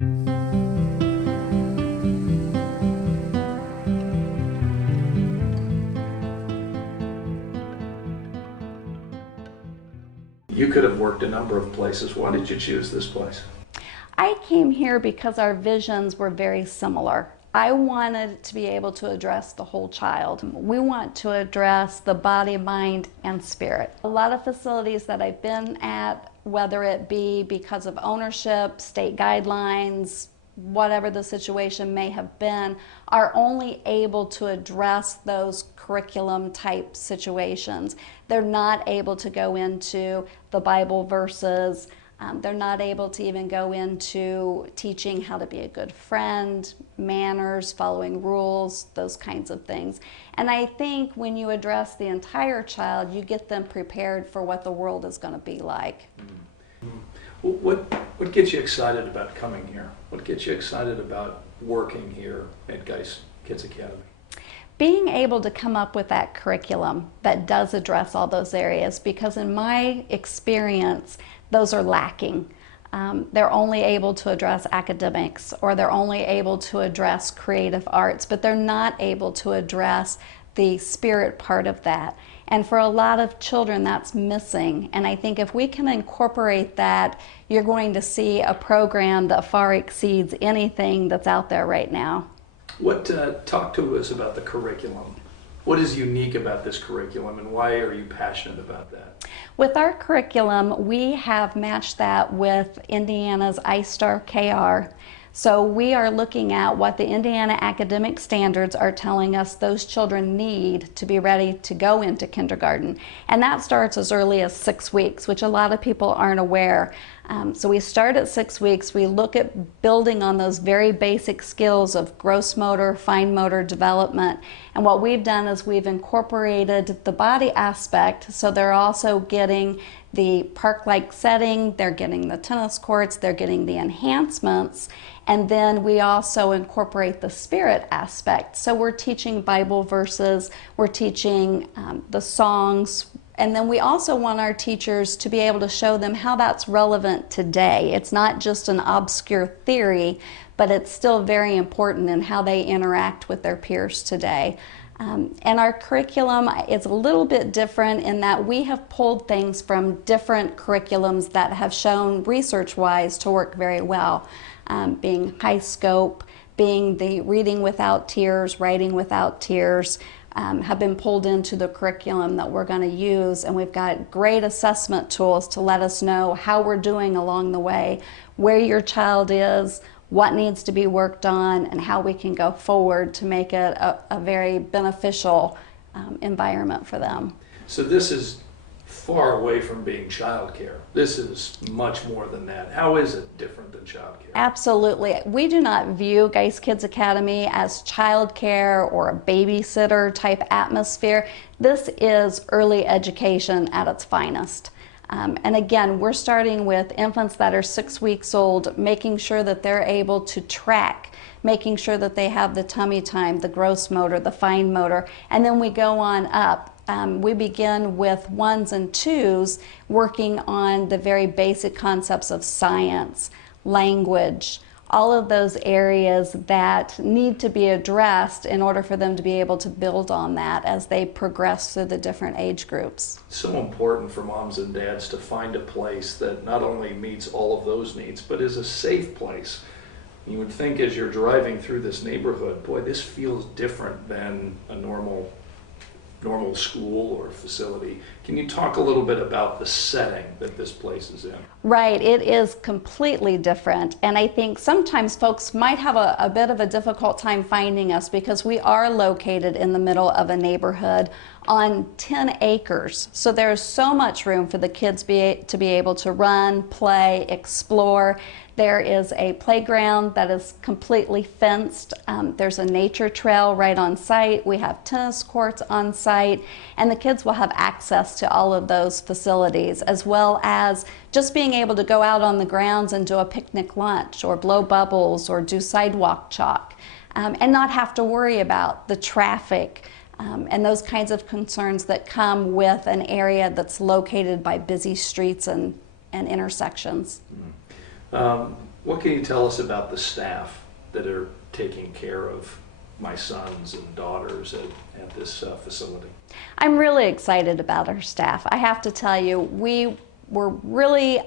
You could have worked a number of places. Why did you choose this place? I came here because our visions were very similar. I wanted to be able to address the whole child. We want to address the body, mind, and spirit. A lot of facilities that I've been at, whether it be because of ownership, state guidelines, whatever the situation may have been, are only able to address those curriculum type situations. They're not able to go into the Bible verses. They're not able to even go into teaching how to be a good friend, manners, following rules, those kinds of things. And I think when you address the entire child, you get them prepared for what the world is going to be like. What gets you excited about coming here? What gets you excited about working here at Geist Kids Academy? Being able to come up with that curriculum that does address all those areas, because in my experience, those are lacking. They're only able to address academics, or they're only able to address creative arts, but they're not able to address the spirit part of that. And for a lot of children, that's missing. And I think if we can incorporate that, you're going to see a program that far exceeds anything that's out there right now. Talk to us about the curriculum. What is unique about this curriculum, and why are you passionate about that? With our curriculum, we have matched that with Indiana's iStar KR. So we are looking at what the Indiana academic standards are telling us those children need to be ready to go into kindergarten. And that starts as early as 6 weeks, which a lot of people aren't aware. So we start at 6 weeks. We look at building on those very basic skills of gross motor, fine motor development. And what we've done is we've incorporated the body aspect, so they're also getting the park-like setting, they're getting the tennis courts, they're getting the enhancements, and then we also incorporate the spirit aspect. So we're teaching Bible verses, we're teaching the songs, and then we also want our teachers to be able to show them how that's relevant today. It's not just an obscure theory, but it's still very important in how they interact with their peers today. And our curriculum is a little bit different in that we have pulled things from different curriculums that have shown research-wise to work very well, being high scope, being the reading without tears, writing without tears, have been pulled into the curriculum that we're going to use, and we've got great assessment tools to let us know how we're doing along the way, where your child is, what needs to be worked on, and how we can go forward to make it a very beneficial environment for them. So this is far away from being childcare. This is much more than that. How is it different than childcare? Absolutely. We do not view Geist Kids Academy as childcare or a babysitter type atmosphere. This is early education at its finest. And again, we're starting with infants that are 6 weeks old, making sure that they're able to track, making sure that they have the tummy time, the gross motor, the fine motor, and then we go on up. We begin with 1s and 2s, working on the very basic concepts of science, language, all of those areas that need to be addressed in order for them to be able to build on that as they progress through the different age groups. It's so important for moms and dads to find a place that not only meets all of those needs, but is a safe place. You would think as you're driving through this neighborhood, boy, this feels different than a normal school or facility. Can you talk a little bit about the setting that this place is in? Right, it is completely different, and I think sometimes folks might have a bit of a difficult time finding us because we are located in the middle of a neighborhood on 10 acres. So there's so much room for the kids to be able to run, play, explore. There is a playground that is completely fenced. There's a nature trail right on site. We have tennis courts on site, and the kids will have access to all of those facilities, as well as just being able to go out on the grounds and do a picnic lunch or blow bubbles or do sidewalk chalk, and not have to worry about the traffic and those kinds of concerns that come with an area that's located by busy streets and intersections. What can you tell us about the staff that are taking care of my sons and daughters at this facility? I'm really excited about our staff. I have to tell you, we were really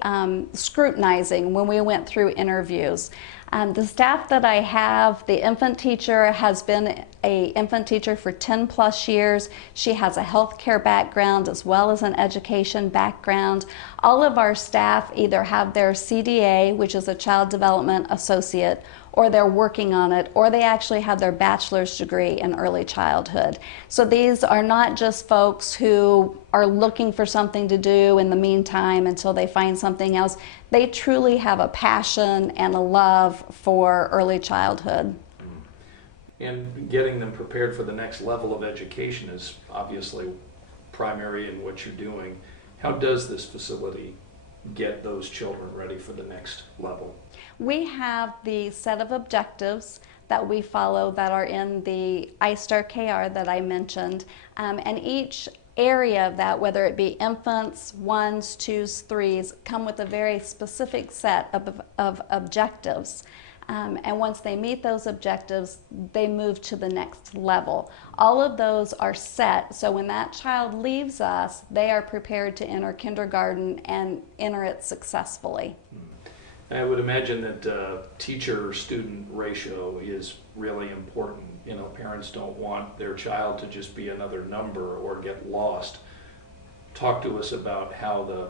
scrutinizing when we went through interviews. The staff that I have, the infant teacher has been an infant teacher for 10 plus years. She has a healthcare background as well as an education background. All of our staff either have their CDA, which is a Child Development Associate, or they're working on it, or they actually have their bachelor's degree in early childhood. So these are not just folks who are looking for something to do in the meantime until they find something else. They truly have a passion and a love for early childhood. And getting them prepared for the next level of education is obviously primary in what you're doing. How does this facility get those children ready for the next level? We have the set of objectives that we follow that are in the iStar KR that I mentioned, and each area of that, whether it be infants, ones, twos, threes, come with a very specific set of objectives. And once they meet those objectives, they move to the next level. All of those are set, so when that child leaves us, they are prepared to enter kindergarten and enter it successfully. I would imagine that teacher-student ratio is really important. You know, parents don't want their child to just be another number or get lost. Talk to us about how the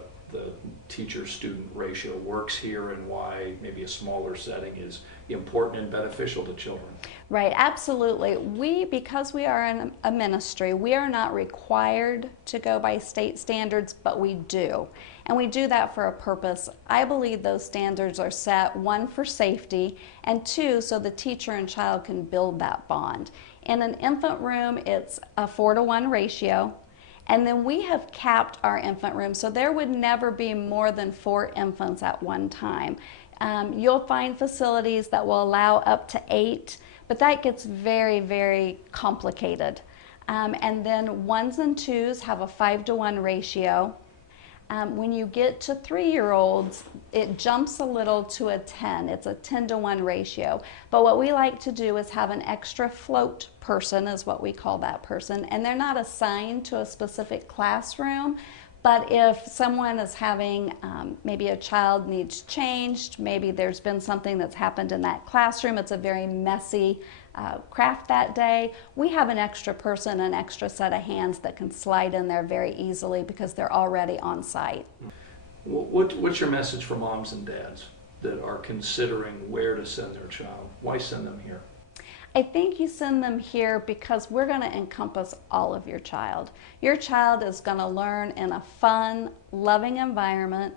teacher-student ratio works here and why maybe a smaller setting is important and beneficial to children. Right, absolutely. Because we are in a ministry, we are not required to go by state standards, but we do. And we do that for a purpose. I believe those standards are set, one, for safety, and two, so the teacher and child can build that bond. In an infant room, it's a 4-to-1 ratio. And then we have capped our infant room, so there would never be more than 4 infants at one time. You'll find facilities that will allow up to 8, but that gets very, very complicated. And then ones and twos have a 5-to-1 ratio. When you get to 3-year-olds, it jumps a little to a 10. It's a 10-to-1 ratio. But what we like to do is have an extra float person, is what we call that person, and they're not assigned to a specific classroom. But if someone is having, maybe a child needs changed, maybe there's been something that's happened in that classroom, it's a very messy craft that day, we have an extra person, an extra set of hands that can slide in there very easily because they're already on site. What's your message for moms and dads that are considering where to send their child? Why send them here? I think you send them here because we're going to encompass all of your child. Your child is going to learn in a fun, loving environment.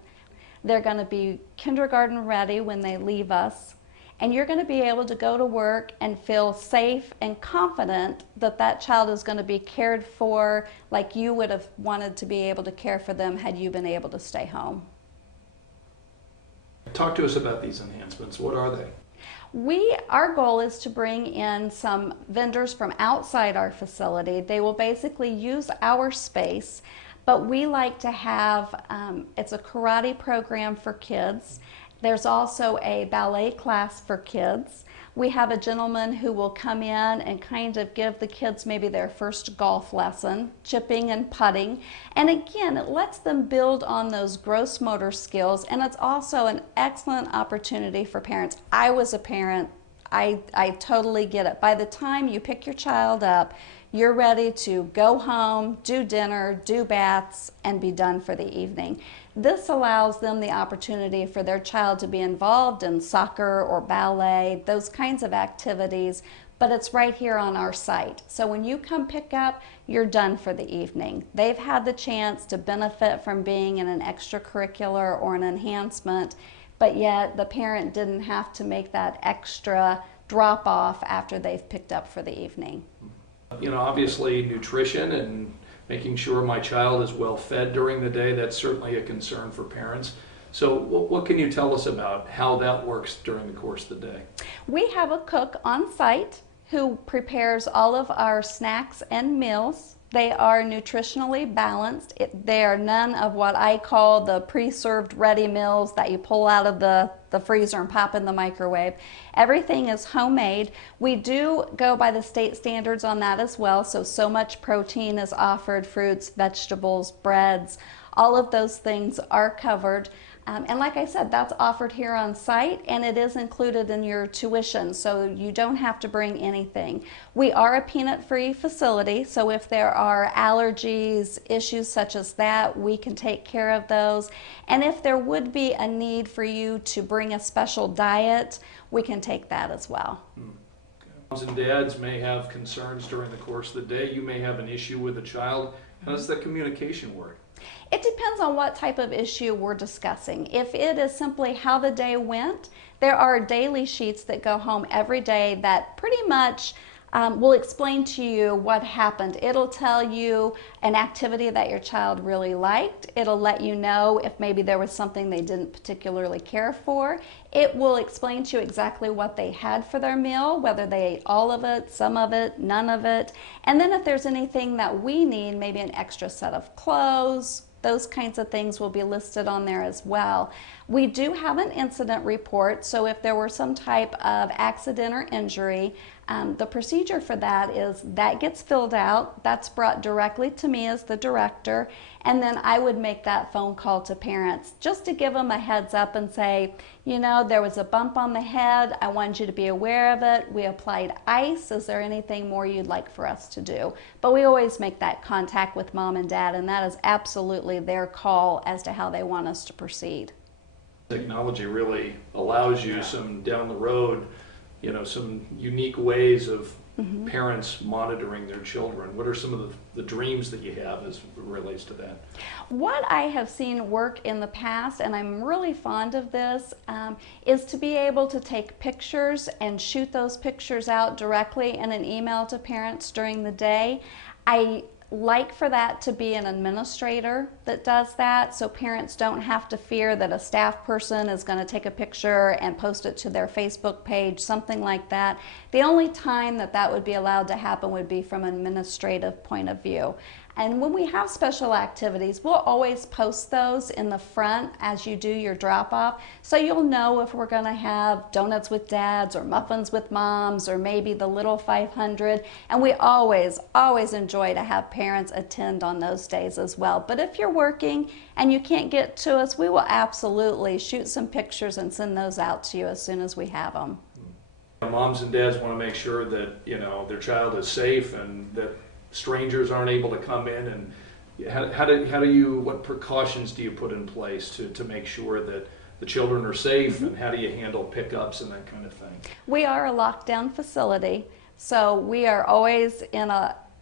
They're going to be kindergarten ready when they leave us. And you're going to be able to go to work and feel safe and confident that that child is going to be cared for like you would have wanted to be able to care for them had you been able to stay home. Talk to us about these enhancements. What are they? Our goal is to bring in some vendors from outside our facility. They will basically use our space, but we like to have, it's a karate program for kids. There's also a ballet class for kids. We have a gentleman who will come in and kind of give the kids maybe their first golf lesson, chipping and putting. And again, it lets them build on those gross motor skills, and it's also an excellent opportunity for parents. I was a parent. I totally get it. By the time you pick your child up, you're ready to go home, do dinner, do baths, and be done for the evening. This allows them the opportunity for their child to be involved in soccer or ballet, those kinds of activities, but it's right here on our site. So when you come pick up, you're done for the evening. They've had the chance to benefit from being in an extracurricular or an enhancement, but yet the parent didn't have to make that extra drop off after they've picked up for the evening. You know, obviously nutrition and making sure my child is well fed during the day, that's certainly a concern for parents. So what can you tell us about how that works during the course of the day? We have a cook on site who prepares all of our snacks and meals. They are nutritionally balanced. They are none of what I call the pre-served ready meals that you pull out of the the freezer and pop in the microwave. Everything is homemade. We do go by the state standards on that as well. So much protein is offered, fruits, vegetables, breads, all of those things are covered. And like I said, that's offered here on site, and it is included in your tuition, so you don't have to bring anything. We are a peanut-free facility, so if there are allergies, issues such as that, we can take care of those. And if there would be a need for you to bring a special diet, we can take that as well. Moms and dads may have concerns during the course of the day. You may have an issue with a child. How does that communication work? It depends on what type of issue we're discussing. If it is simply how the day went, there are daily sheets that go home every day that pretty much will explain to you what happened. It'll tell you an activity that your child really liked. It'll let you know if maybe there was something they didn't particularly care for. It will explain to you exactly what they had for their meal, whether they ate all of it, some of it, none of it. And then if there's anything that we need, maybe an extra set of clothes, those kinds of things will be listed on there as well. We do have an incident report, so if there were some type of accident or injury, the procedure for that is that gets filled out, that's brought directly to me as the director, and then I would make that phone call to parents just to give them a heads up and say, you know, there was a bump on the head, I wanted you to be aware of it, we applied ice, is there anything more you'd like for us to do? But we always make that contact with mom and dad, and that is absolutely their call as to how they want us to proceed. Technology really allows you some down the road, you know, some unique ways of parents monitoring their children. What are some of the dreams that you have as it relates to that? What I have seen work in the past, and I'm really fond of this, is to be able to take pictures and shoot those pictures out directly in an email to parents during the day. I like for that to be an administrator that does that, so parents don't have to fear that a staff person is going to take a picture and post it to their Facebook page, something like that. The only time that that would be allowed to happen would be from an administrative point of view. And when we have special activities, we'll always post those in the front as you do your drop-off, so you'll know if we're going to have donuts with dads or muffins with moms or maybe the little 500. And we always enjoy to have parents attend on those days as well. But if you're working and you can't get to us, we will absolutely shoot some pictures and send those out to you as soon as we have them. Moms and dads want to make sure that, you know, their child is safe and that strangers aren't able to come in, and what precautions do you put in place to make sure that the children are safe, and how do you handle pickups and that kind of thing? We are a lockdown facility, so we are always in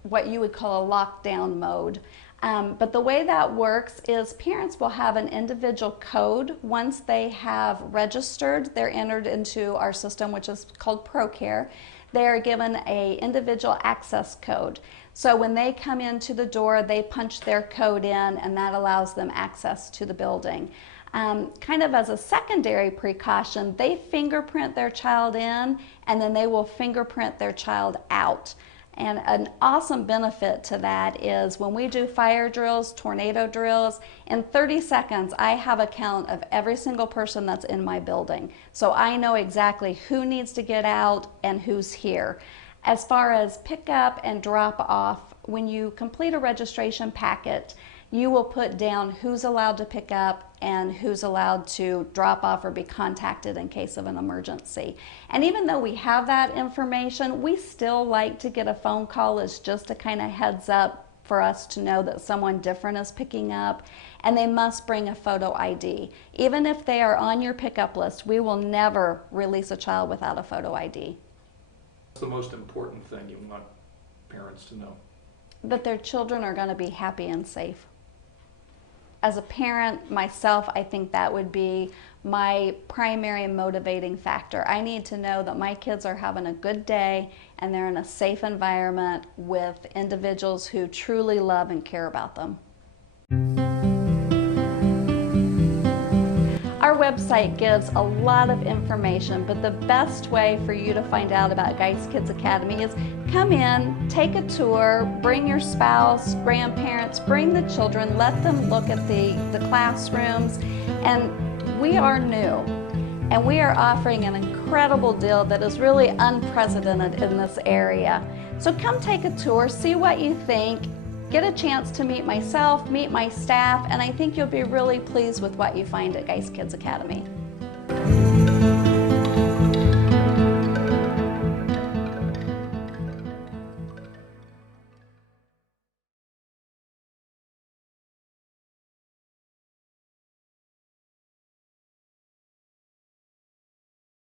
what you would call a lockdown mode. But the way that works is parents will have an individual code. Once they have registered, they're entered into our system, which is called ProCare. They are given an individual access code. So when they come into the door, they punch their code in, and that allows them access to the building. Kind of as a secondary precaution, they fingerprint their child in, and then they will fingerprint their child out. And an awesome benefit to that is when we do fire drills, tornado drills, in 30 seconds I have a count of every single person that's in my building. So I know exactly who needs to get out and who's here. As far as pick up and drop off, when you complete a registration packet, you will put down who's allowed to pick up and who's allowed to drop off or be contacted in case of an emergency. And even though we have that information, we still like to get a phone call as just a kind of heads up for us to know that someone different is picking up, and they must bring a photo ID. Even if they are on your pickup list, we will never release a child without a photo ID. What's the most important thing you want parents to know? That their children are going to be happy and safe. As a parent myself, I think that would be my primary motivating factor. I need to know that my kids are having a good day and they're in a safe environment with individuals who truly love and care about them. Our website gives a lot of information, but the best way for you to find out about Geist Kids Academy is come in, take a tour, bring your spouse, grandparents, bring the children, let them look at the classrooms, and we are new. and we are offering an incredible deal that is really unprecedented in this area. So come take a tour, see what you think, get a chance to meet myself, meet my staff, and I think you'll be really pleased with what you find at Geist Kids Academy.